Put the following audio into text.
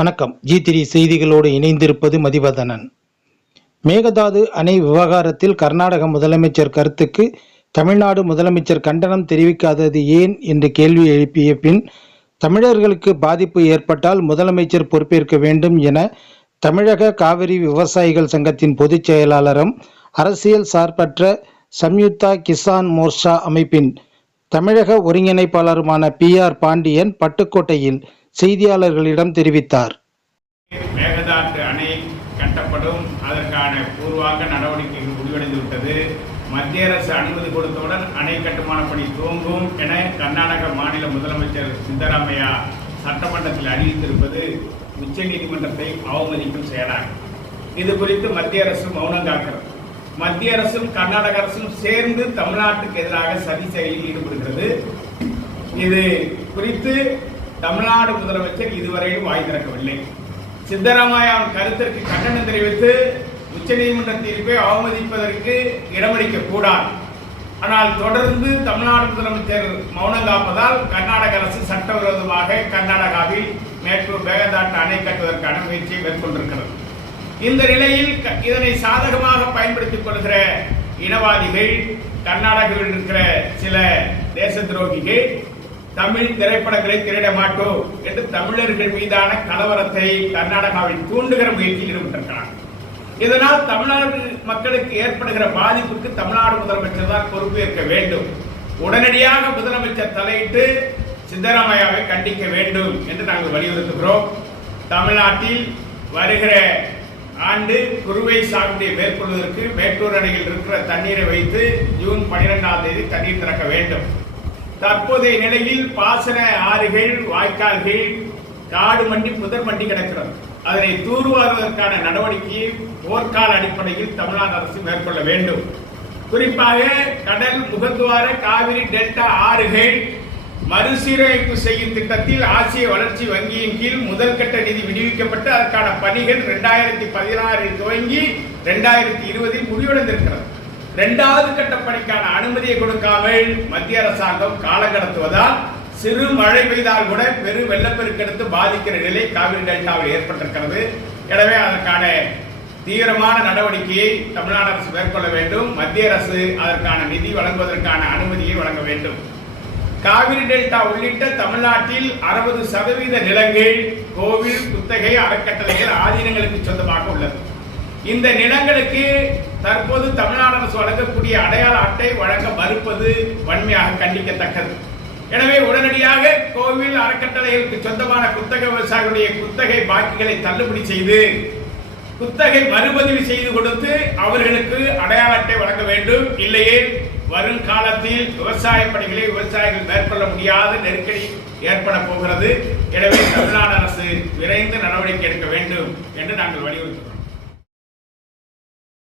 வணக்கம். G3 செய்திகளோடு இணைந்திருப்பது மதிவதனன். மேகதாது அணை விவகாரத்தில் கர்நாடக முதலமைச்சர் கருத்துக்கு தமிழ்நாடு முதலமைச்சர் கண்டனம் தெரிவிக்காதது ஏன் என்று கேள்வி எழுப்பிய பின், தமிழர்களுக்கு பாதிப்பு ஏற்பட்டால் முதலமைச்சர் பொறுப்பேற்க வேண்டும் என தமிழக காவிரி விவசாயிகள் சங்கத்தின் பொதுச் செயலாளரும் அரசியல் சார்பற்ற சம்யுக்தா கிசான் மோர்ச்சா அமைப்பின் தமிழக ஒருங்கிணைப்பாளருமான PR பாண்டியன் பட்டுக்கோட்டையில் செய்தியாளர்களிடம் தெரிவித்தார். மேகதாது அணை கட்டப்படும், அதற்கான பூர்வாங்க நடவடிக்கைகள் முடிவடைந்துவிட்டது. மத்திய அரசு அனுமதி கொடுத்தவுடன் அணை கட்டுமான பணி துவங்கும் என கர்நாடக மாநில முதலமைச்சர் சித்தராமையா சட்டமன்றத்தில் அறிவித்திருப்பது உச்சநீதிமன்றத்தை அவமதிக்கும் செயலாகும். இது குறித்து மத்திய அரசு மௌனம் காக்கிறது. மத்திய அரசும் கர்நாடக அரசும் சேர்ந்து தமிழ்நாட்டுக்கு எதிராக சதி செயலில் ஈடுபடுகிறது. இது குறித்து தமிழ்நாடு முதலமைச்சர் இதுவரையும் வாய் திறக்கவில்லை. சித்தராமையாவின் கருத்திற்கு கண்டனம் தெரிவித்து உச்சநீதிமன்ற தீர்ப்பை அவமதிப்பதற்கு இடமளிக்க கூடாது. ஆனால் தொடர்ந்து தமிழ்நாடு முதலமைச்சர் மௌனம் காப்பதால் கர்நாடக அரசு சட்டவிரோதமாக கர்நாடகாவில் மேட்டூர் மேகதாட்டு அணை கட்டுவதற்கான முயற்சியை மேற்கொண்டிருக்கிறது. இந்த நிலையில் இதனை சாதகமாக பயன்படுத்திக் கொள்கிற இனவாதிகள், கர்நாடகாவில் இருக்கிற சில தேச துரோகிகள் தமிழ் திரைப்படங்களை திரையிட மாட்டோம் என்று தமிழர்கள் மீதான கலவரத்தை கர்நாடகாவில் தூண்டுகிற முயற்சியில் ஈடுபட்டிருக்கிறார். இதனால் தமிழ்நாடு மக்களுக்கு ஏற்படுகிற பாதிப்புக்கு தமிழ்நாடு முதலமைச்சர் தான் பொறுப்பேற்க வேண்டும். உடனடியாக முதலமைச்சர் தலையிட்டு சித்தராமையாவை கண்டிக்க வேண்டும் என்று நாங்கள் வலியுறுத்துகிறோம். தமிழ்நாட்டில் வருகிற ஆண்டு குறுவை சாகுபடியை மேற்கொள்வதற்கு மேட்டூர் அணையில் இருக்கிற தண்ணீரை வைத்து ஜூன் 12ஆம் தேதி தண்ணீர் திறக்க வேண்டும். தற்போதைய நிலையில் பாசன ஆறுகள், வாய்க்கால்கள் காடு மண்டி புதர் மண்டி கிடக்கிறது. அதனை தூர்வாருவதற்கான நடவடிக்கையை போர்க்கால அடிப்படையில் தமிழ்நாடு அரசு மேற்கொள்ள வேண்டும். குறிப்பாக கடல் முகத்துவார காவிரி டெல்டா ஆறுகள் மறுசீரமைப்பு செய்யும் திட்டத்தில் ஆசிய வளர்ச்சி வங்கியின் கீழ் முதல் கட்ட நிதி விடுவிக்கப்பட்டு அதற்கான பணிகள் 2016 துவங்கி 2020 முடிவடைந்திருக்கிறது. இரண்டாவது கட்ட பணிக்கான அனுமதியை கொடுக்காமல் மத்திய அரசாங்கம் காலம் கடத்துவதால் சிறு மழை பெய்தால் கூட பெரு வெள்ளப்பெருக்கெடுத்து பாதிக்கிற நிலை காவிரி டெல்டாவில் ஏற்பட்டிருக்கிறது. எனவே அதற்கான தீவிரமான நடவடிக்கையை தமிழ்நாடு அரசு மேற்கொள்ள வேண்டும். மத்திய அரசு அதற்கான நிதி வழங்குவதற்கான அனுமதியை வழங்க வேண்டும். காவிரி டெல்டா உள்ளிட்ட தமிழ்நாட்டில் 60% நிலங்கள் கோவில், குத்தகை, அறக்கட்டளைகள், ஆதீனங்களுக்கு சொந்தமாக உள்ளது. இந்த நிலங்களுக்கு தற்போது தமிழ்நாடு அரசு வழங்கக்கூடிய அடையாள அட்டை வழங்க மறுப்பது வன்மையாக கண்டிக்கத்தக்கது. எனவே உடனடியாக கோவில், அறக்கட்டளைகளுக்கு சொந்தமான குத்தகை விவசாயிகளுடைய குத்தகை பாக்கிகளை தள்ளுபடி செய்து குத்தகை மறுபதிவு செய்து கொடுத்து அவர்களுக்கு அடையாள அட்டை வழங்க வேண்டும். இல்லையே வரும் காலத்தில் விவசாய பணிகளை விவசாயிகள் மேற்கொள்ள முடியாத நெருக்கடி ஏற்பட போகிறது. எனவே தமிழ்நாடு அரசு விரைந்து நடவடிக்கை எடுக்க வேண்டும் என்று நாங்கள் வலியுறுத்துகிறோம்.